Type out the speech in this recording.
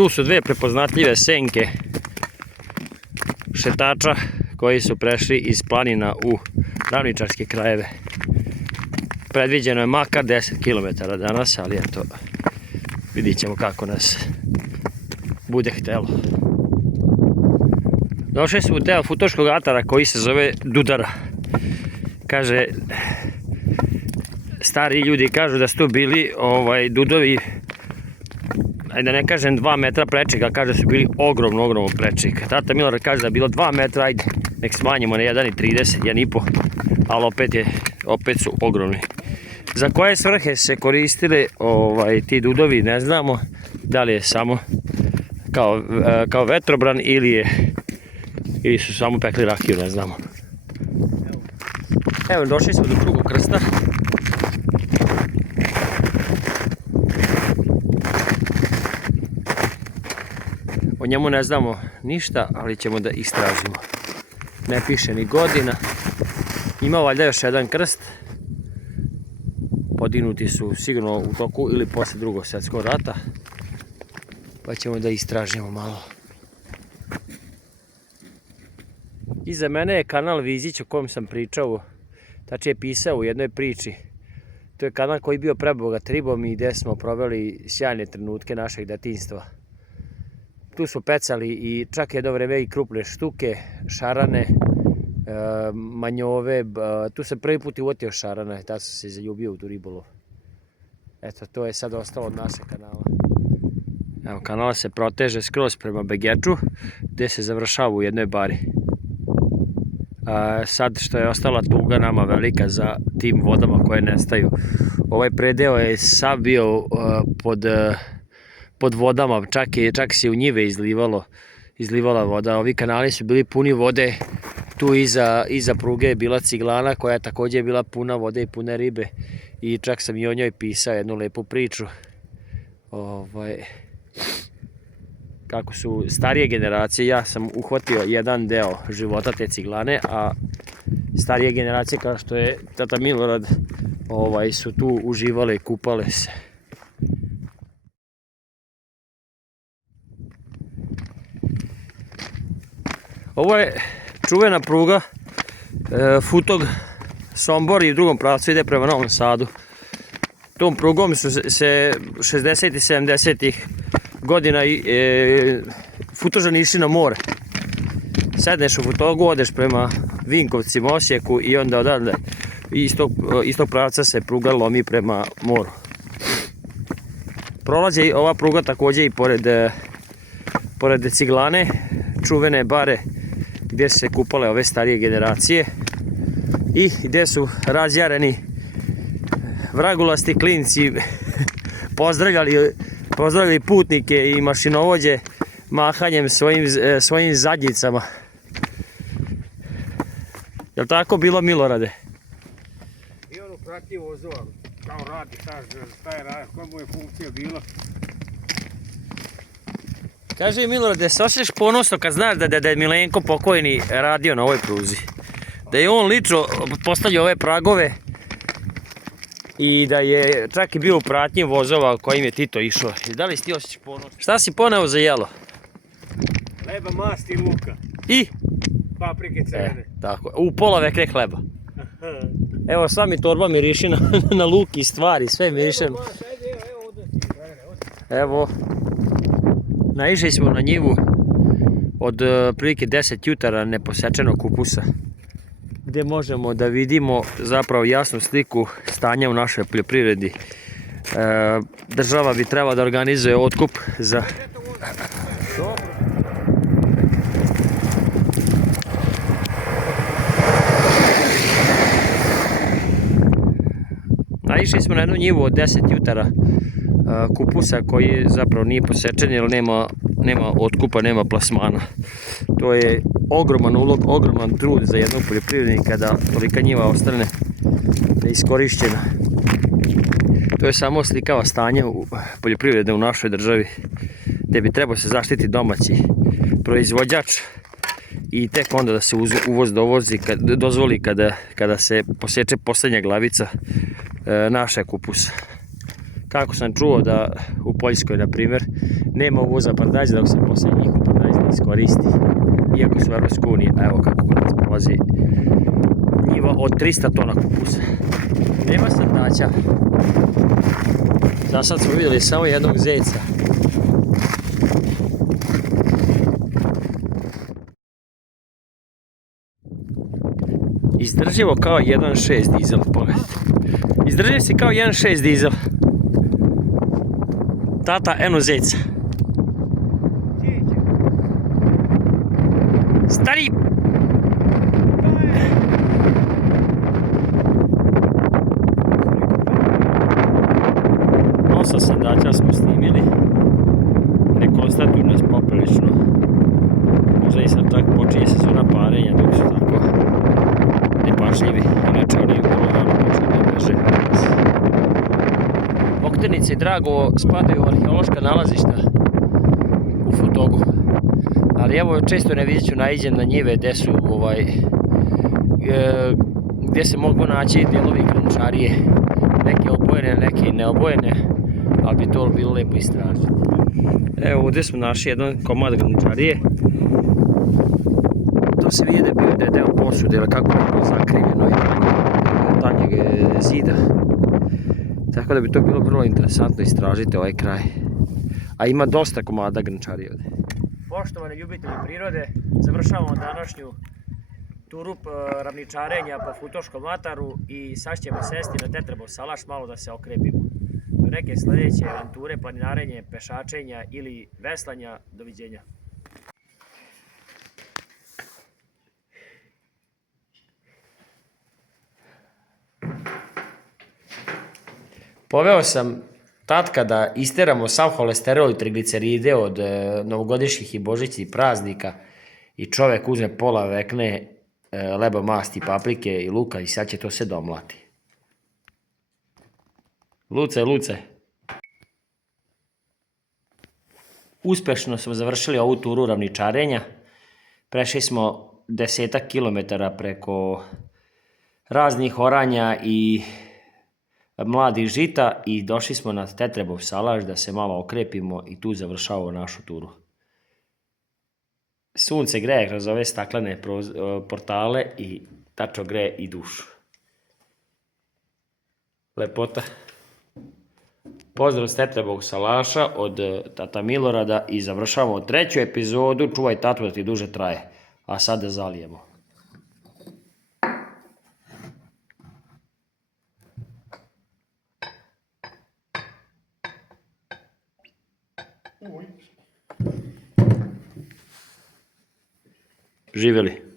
Tu su dve prepoznatljive senke šetača koji su prešli iz planina u ravničarske krajeve. Predviđeno je makar 10 km danas, ali eto, vidit ćemo kako nas bude htelo. Došli smo u deo futoškog atara koji se zove Dudara. Kaže, stari ljudi kažu da su tu bili dudovi, ajde da ne kažem 2 metra prečeg, ali kaže da su bili ogromno prečeg. Tata Milorad kaže da je bilo 2 metra, ajde, nek smanjimo na 1,30, 1,5, ali opet su ogromni. Za koje svrhe se koristili ti dudovi ne znamo, da li je samo kao vetrobran ili su samo pekli rakiju, ne znamo. Evo, došli smo do drugog krsta. O njemu ne znamo ništa, ali ćemo da istražimo. Ne piše ni godina. Ima valjda još jedan krst. Podignuti su sigurno u toku ili posle Drugog svjetskog rata. Pa ćemo da istražimo malo. Iza mene je kanal Vizić o kojem sam pričao, tačnije pisao u jednoj priči. To je kanal koji je bio prebogat ribom i gdje smo proveli sjajne trenutke našeg detinjstva. Tu smo pecali i čak jedno vreme i krupne štuke, šarane, manjove. Tu sam prvi put i uvatio šarane, tada sam se zaljubio u tu ribolov. Eto, to je sad ostalo od našeg kanala. Evo, kanal se proteže skroz prema Begeču, gdje se završava u jednoj bari. Sad što je ostala tuga nama velika za tim vodama koje nestaju. Ovaj predeo je sav bio pod vodama, čak se u njive izlivala voda. Ovi kanali su bili puni vode. Tu iza pruge je bila ciglana koja je također bila puna vode i pune ribe. I čak sam i o njoj pisao jednu lepu priču. Kako su starije generacije, ja sam uhvatio jedan deo života te ciglane, a starije generacije kao što je tata Milorad su tu uživale i kupale se. Ovo je čuvena pruga Futog Sombor i u drugom pravcu ide prema Novom Sadu. Tom prugom su se 60. i 70. godina Futožani išli na more. Sedneš u Futogu, odeš prema Vinkovcima, Osijeku i onda odavde iz tog pravca se pruga lomi prema moru. Prolazi ova pruga također i pored ciglane, čuvene bare gdje su se kupale ove starije generacije i gdje su razjareni vragulasti klinci pozdravljali putnike i mašinovođe mahanjem svojim zadnjicama. Jel' tako bilo, Milorade? I ono prati vozova, kao radi, šta je radi, koja mu je funkcija bila. Kaži, Milorade, se osjećaš ponosno kad znaš da je Milenko pokojni radio na ovoj pruzi? Da je on lično postavljao ove pragove i da je čak i bio u pratnji vozova kojim je Tito išao. I da li si ti osjećaš ponosno? Šta si poneo za jelo? Leba, masti i luka. I? Paprike crvene. Tako, u pola vekne hleba. Evo, sva mi torba miriši na luk i stvari, sve miriše. Evo, naišli smo na njivu od prilike 10 jutara neposečenog kupusa, gdje možemo da vidimo zapravo jasnu sliku stanja u našoj poljoprivredi. Država bi trebala da organizuje otkup za... Naišli smo na jednu njivu od 10 jutara kupusa koji zapravo nije posečen jer nema otkupa, nema plasmana. To je ogroman ulog, ogroman trud za jednog poljoprivrednika da tolika njiva ostane neiskorišćena. To je samo slikava stanje poljoprivrede u našoj državi, gdje bi trebao se zaštiti domaći proizvođač i tek onda da se uvoz dozvoli kada se poseče posljednja glavica naše kupusa. kako sam čuo da u Poljskoj, na primjer, nema uvoza paradajza dok se poslije njihov paradajz ne iskoristi. Iako su u Europskoj uniji, a evo kako kod nas prolazi njiva od 300 tona kupusa. Nema srdaća. Za sad smo vidjeli samo jednog zeca. Izdrživo kao 1.6 dizel, pogledajte. Izdrživo si kao 1.6 dizel. Tata, eno zeca. Stari! Osa srdaća smo snimili. Ne konstatuju nas poprilično. Možda i sad tako počinje sezona parenja dok su tako nepažljivi. Inače oni vrlo rano počne da beže. Okternice i Drago spadaju u arheološka nalazišta u Futogu. Ali evo često na Vidiću naiđem na njive gdje su gdje se mogu naći dijelovi grančarije. Neke obojene, neke neobojene, ali bi to bilo lijepo istražiti. Evo ovdje smo našli jedan komad grančarije. To se vidi da je deo posude ili kako je bilo zakrivljeno i tanjeg zida. Tako da bi to bilo vrlo interesantno istražiti ovaj kraj. A ima dosta komada grančarije ovdje. Poštovani ljubitelji prirode, završavamo današnju turu ravničarenja po Futoškom Mlataru i sad ćemo sesti na Tetrebov salaš malo da se okrepimo. Do neke sljedeće avanture, planinarenje, pešačenja ili veslanja, doviđenja. Poveo sam tatka da isteramo sav holesterol i trigliceride od novogodišnjih i božićnih praznika i čovjek uzme pola vekne leba masti, paprike i luka i sad će to sve domlati. Luce. Uspješno smo završili ovu turu ravničarenja. Prešli smo 10 kilometara preko raznih oranja i mladih žita i došli smo na Tetrebov salaš da se malo okrepimo i tu završavamo našu turu. Sunce greje kroz ove staklene portale i tačno greje i dušu. Lepota. Pozdrav s Tetrebovog salaša od tata Milorada i završavamo 3. epizodu. Čuvaj tatu da ti duže traje. A sad da zalijemo. Živjeli.